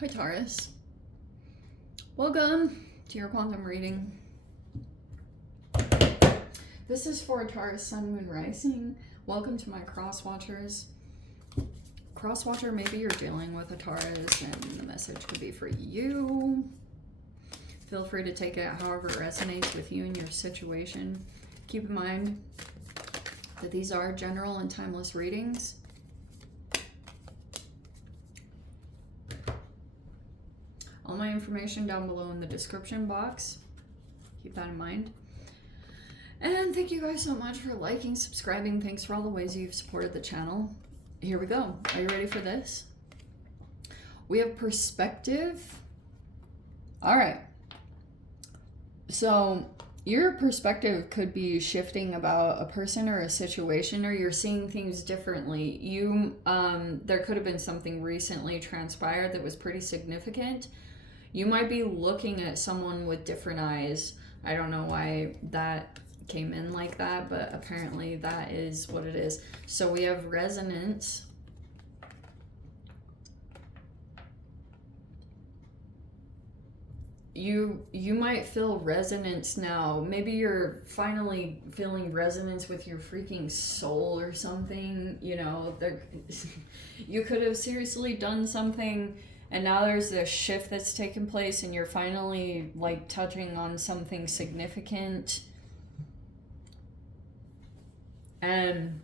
Hi Taurus. Welcome to your quantum reading. This is for Taurus Sun Moon Rising. Welcome to my cross watchers. Cross watcher, maybe you're dealing with a Taurus and the message could be for you. Feel free to take it however it resonates with you and your situation. Keep in mind that these are general and timeless readings. All my information down below in the description box. Keep that in mind. And thank you guys so much for liking, subscribing. Thanks for all the ways you've supported the channel. Here we go. Are you ready for this? We have perspective. All right. So your perspective could be shifting about a person or a situation, or you're seeing things differently. There could have been something recently transpired that was pretty significant. You might be looking at someone with different eyes. I don't know why that came in like that, but apparently that is what it is. So we have resonance. You might feel resonance now. Maybe you're finally feeling resonance with your freaking soul or something. You know, you could have seriously done something, and now there's this shift that's taken place, and you're finally like touching on something significant. And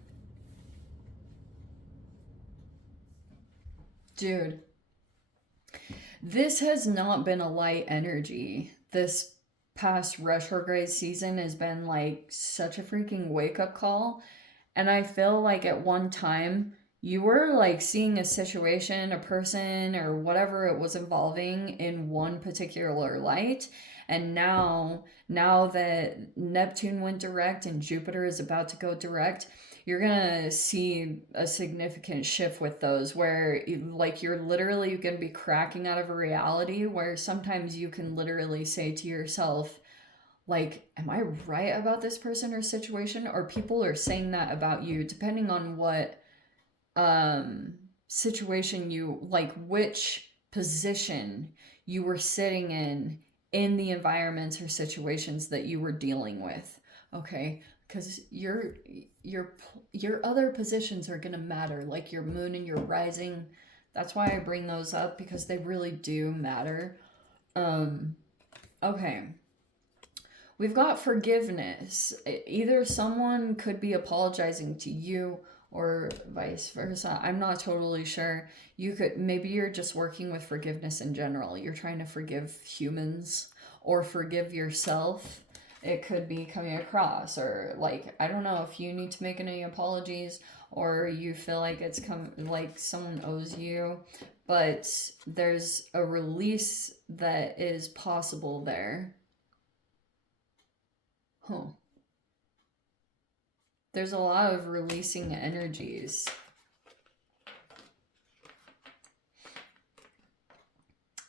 dude, this has not been a light energy. This past retrograde season has been like such a freaking wake-up call. And I feel like at one time you were like seeing a situation, a person, or whatever it was involving in one particular light. And now that Neptune went direct and Jupiter is about to go direct, you're gonna see a significant shift with those where like you're literally gonna be cracking out of a reality where sometimes you can literally say to yourself, like, am I right about this person or situation? Or people are saying that about you, depending on what situation you, like which position you were sitting in the environments or situations that you were dealing with. Okay, because your other positions are gonna matter, like your moon and your rising. That's why I bring those up, because they really do matter. Okay, we've got forgiveness. Either someone could be apologizing to you or vice versa. I'm not totally sure. Maybe you're just working with forgiveness in general. You're trying to forgive humans or forgive yourself. It could be coming across, or like, I don't know if you need to make any apologies or you feel like it's like someone owes you, but there's a release that is possible there. Huh. There's a lot of releasing energies.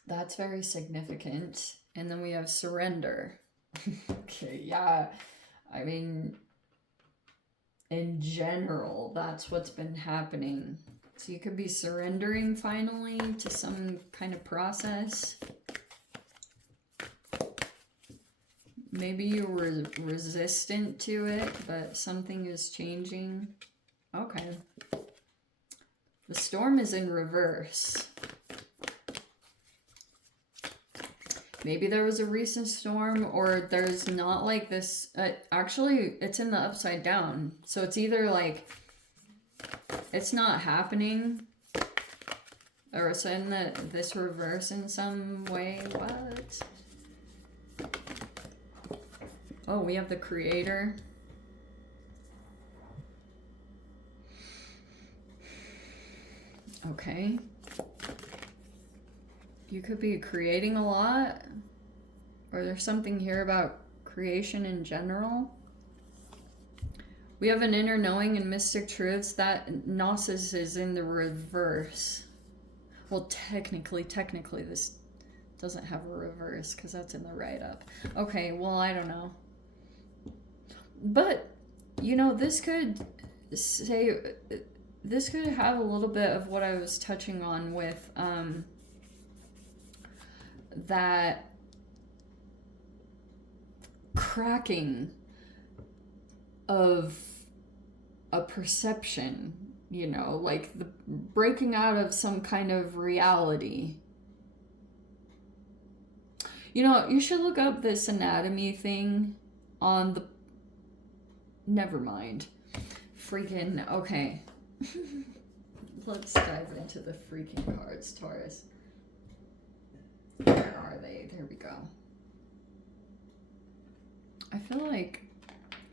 That's very significant. And then we have surrender. Okay, yeah. I mean, in general, that's what's been happening. So you could be surrendering finally to some kind of process. Maybe you were resistant to it, but something is changing. Okay. The storm is in reverse. Maybe there was a recent storm, or there's not like this. Actually, it's in the upside down. So it's either like it's not happening, or it's in this reverse in some way. What? Oh, we have the creator. Okay. You could be creating a lot, or there's something here about creation in general. We have an inner knowing and mystic truths. That Gnosis is in the reverse. Well, technically this doesn't have a reverse because that's in the right up. Okay, well, I don't know. But, you know, this could have a little bit of what I was touching on with that cracking of a perception, you know, like the breaking out of some kind of reality. You know, you should look up this anatomy thing on the... Never mind. Freaking... Okay. Let's dive into the freaking cards, Taurus. Where are they? There we go. I feel like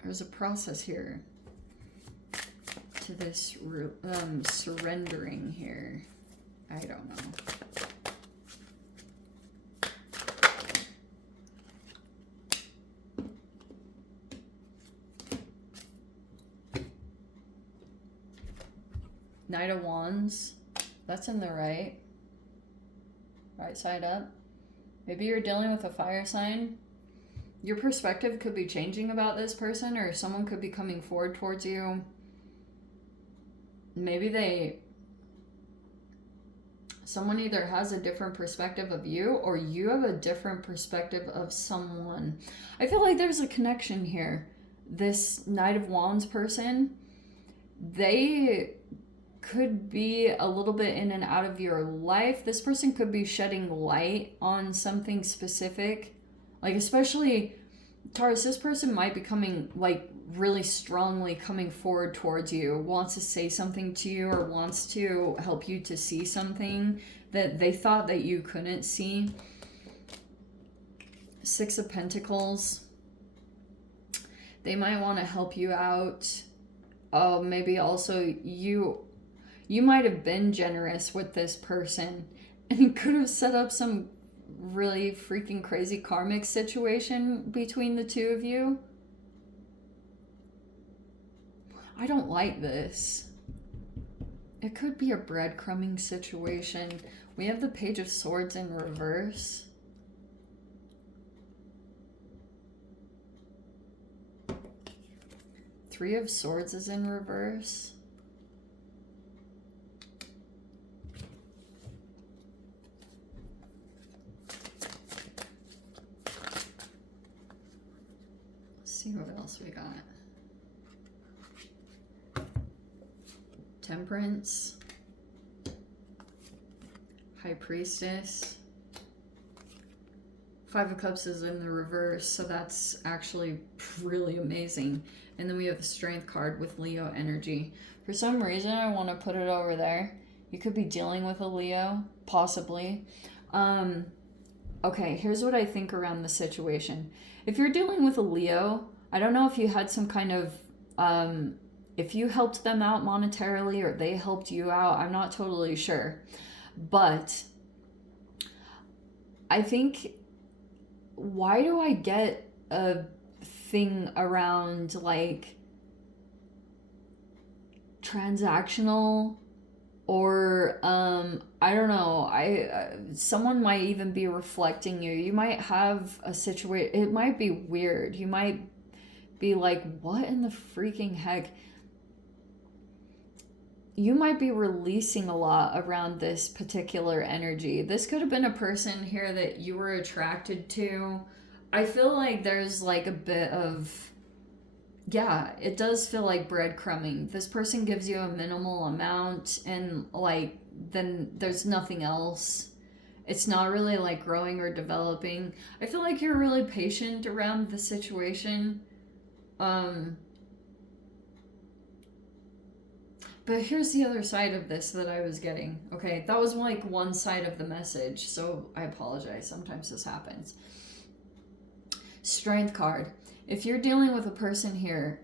there's a process here to this surrendering here. I don't know. Knight of Wands. That's in the right. Right side up. Maybe you're dealing with a fire sign. Your perspective could be changing about this person, or someone could be coming forward towards you. Maybe someone either has a different perspective of you, or you have a different perspective of someone. I feel like there's a connection here. This Knight of Wands person, they could be a little bit in and out of your life. This person could be shedding light on something specific. Like, especially, Taurus, this person might be coming, like, really strongly coming forward towards you, wants to say something to you, or wants to help you to see something that they thought that you couldn't see. Six of Pentacles. They might want to help you out. Maybe also you might have been generous with this person and could have set up some really freaking crazy karmic situation between the two of you. I don't like this. It could be a breadcrumbing situation. We have the Page of Swords in reverse. Three of Swords is in reverse. See what else we got. Temperance. High Priestess. Five of Cups is in the reverse, so that's actually really amazing. And then we have the Strength card with Leo energy. For some reason, I want to put it over there. You could be dealing with a Leo, possibly. Okay, here's what I think around the situation. If you're dealing with a Leo, I don't know if you had some kind of, if you helped them out monetarily or they helped you out, I'm not totally sure. But I think, why do I get a thing around like transactional, or I don't know, someone might even be reflecting you. You might have a situation, it might be weird. You might be like, what in the freaking heck? You might be releasing a lot around this particular energy. This could have been a person here that you were attracted to. I feel like there's like a bit of, yeah, it does feel like breadcrumbing. This person gives you a minimal amount and like then there's nothing else. It's not really like growing or developing. I feel like you're really patient around the situation. But here's the other side of this that I was getting. Okay, that was like one side of the message, so I apologize. Sometimes this happens. Strength card. If you're dealing with a person here,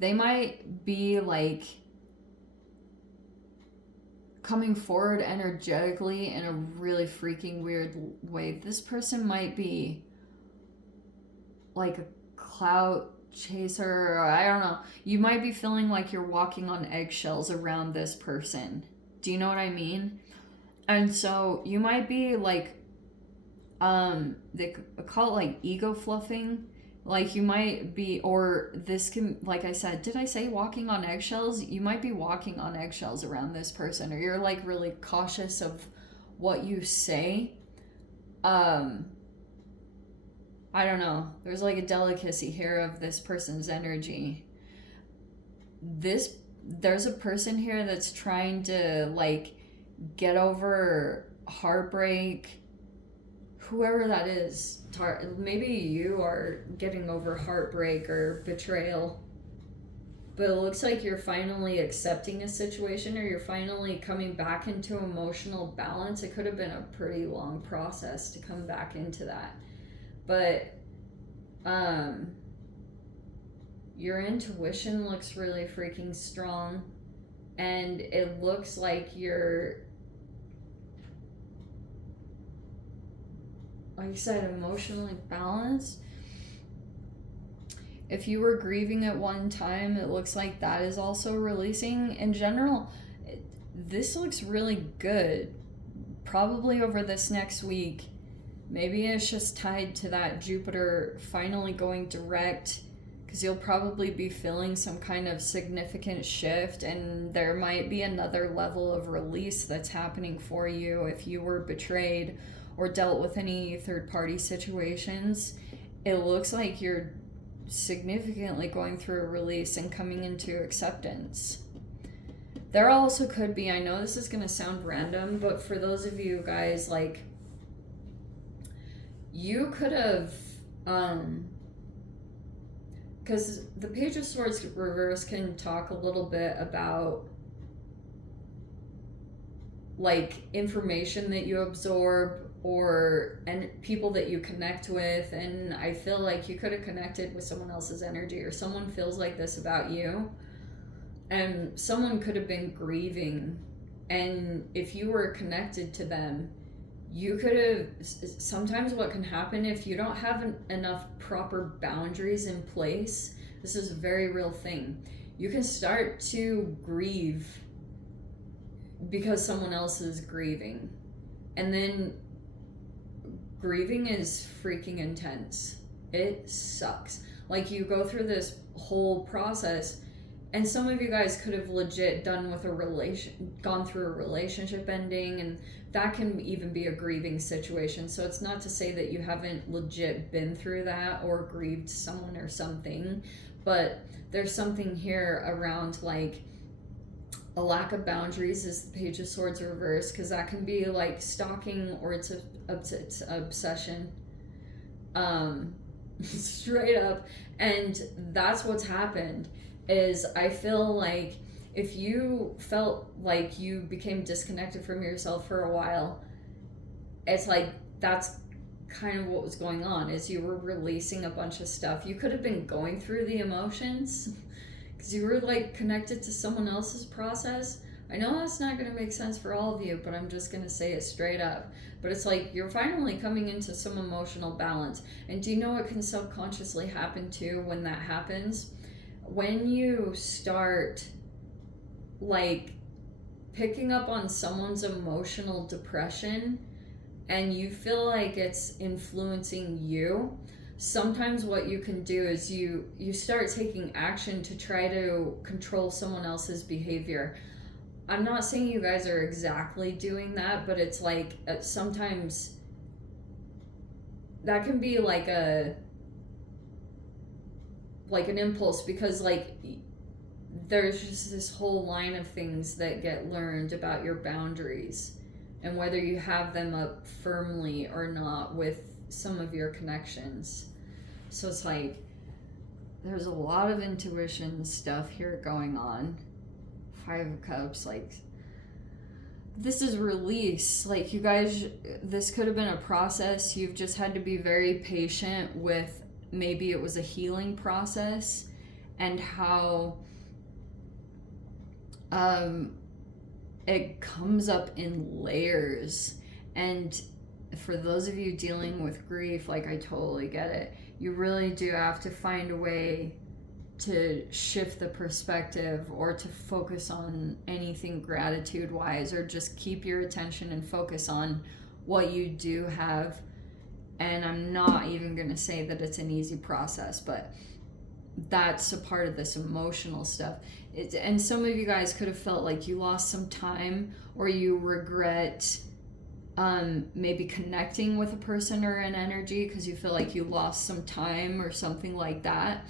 they might be like coming forward energetically in a really freaking weird way. This person might be like a clout chaser, or I don't know. You might be feeling like you're walking on eggshells around this person. Do you know what I mean? And so you might be like, they call it like ego fluffing. Like you might be, or this can, like I said, did I say walking on eggshells? You might be walking on eggshells around this person, or you're like really cautious of what you say. um I don't know, there's like a delicacy here of this person's energy. There's a person here that's trying to like get over heartbreak, whoever that is. Maybe you are getting over heartbreak or betrayal, but it looks like you're finally accepting a situation, or you're finally coming back into emotional balance. It could have been a pretty long process to come back into that, but your intuition looks really freaking strong, and it looks like you're, like I said, emotionally balanced. If you were grieving at one time, it looks like that is also releasing. In general, this looks really good. Probably over this next week. Maybe it's just tied to that Jupiter finally going direct, because you'll probably be feeling some kind of significant shift, and there might be another level of release that's happening for you if you were betrayed or dealt with any third-party situations. It looks like you're significantly going through a release and coming into acceptance. There also could be, I know this is going to sound random, but for those of you guys, like, you could have, because the Page of Swords reverse can talk a little bit about like information that you absorb and people that you connect with, and I feel like you could have connected with someone else's energy, or someone feels like this about you, and someone could have been grieving, and if you were connected to them, you could have, sometimes what can happen if you don't have enough proper boundaries in place, this is a very real thing, you can start to grieve because someone else is grieving. And then grieving is freaking intense. It sucks. Like, you go through this whole process, and some of you guys could have legit gone through a relationship ending, and that can even be a grieving situation. So it's not to say that you haven't legit been through that or grieved someone or something, but there's something here around like a lack of boundaries is the Page of Swords reverse, because that can be like stalking, or it's obsession, straight up. And that's what's happened, is I feel like if you felt like you became disconnected from yourself for a while, it's like that's kind of what was going on, is you were releasing a bunch of stuff. You could have been going through the emotions because you were like connected to someone else's process. I know that's not going to make sense for all of you, but I'm just going to say it straight up. But it's like you're finally coming into some emotional balance. And do you know what can subconsciously happen too when that happens? When you start like picking up on someone's emotional depression and you feel like it's influencing you, sometimes what you can do is you start taking action to try to control someone else's behavior. I'm not saying you guys are exactly doing that, but it's like sometimes that can be like an impulse, because like there's just this whole line of things that get learned about your boundaries and whether you have them up firmly or not with some of your connections. So it's like there's a lot of intuition stuff here going on. 5 of Cups, like this is release. Like you guys, this could have been a process. You've just had to be very patient with, maybe it was a healing process, and how it comes up in layers. And for those of you dealing with grief, like I totally get it. You really do have to find a way to shift the perspective, or to focus on anything gratitude wise, or just keep your attention and focus on what you do have. And I'm not even going to say that it's an easy process, but that's a part of this emotional stuff. And some of you guys could have felt like you lost some time, or you regret maybe connecting with a person or an energy because you feel like you lost some time or something like that.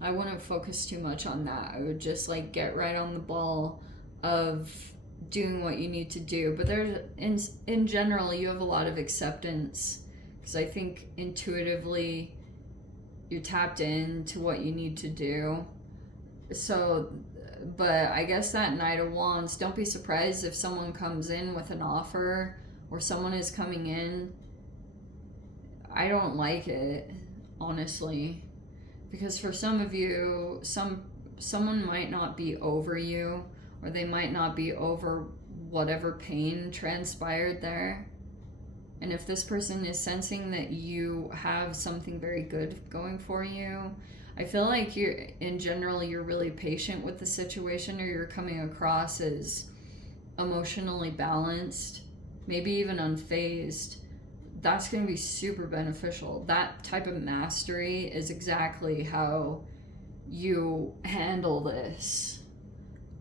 I wouldn't focus too much on that. I would just like get right on the ball of doing what you need to do. But there's in general, you have a lot of acceptance because I think intuitively you're tapped into what you need to do. So, but I guess that Knight of Wands, don't be surprised if someone comes in with an offer or someone is coming in. I don't like it, honestly, because for some of you, someone might not be over you, or they might not be over whatever pain transpired there. And if this person is sensing that you have something very good going for you, I feel like you're, in general, you're really patient with the situation, or you're coming across as emotionally balanced, maybe even unfazed. That's going to be super beneficial. That type of mastery is exactly how you handle this.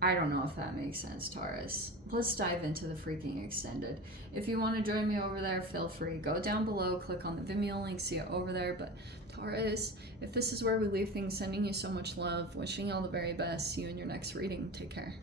I don't know if that makes sense, Taurus. Let's dive into the freaking extended. If you want to join me over there, feel free. Go down below, click on the Vimeo link, see it over there. But Taurus, if this is where we leave things, sending you so much love, wishing you all the very best. See you in your next reading. Take care.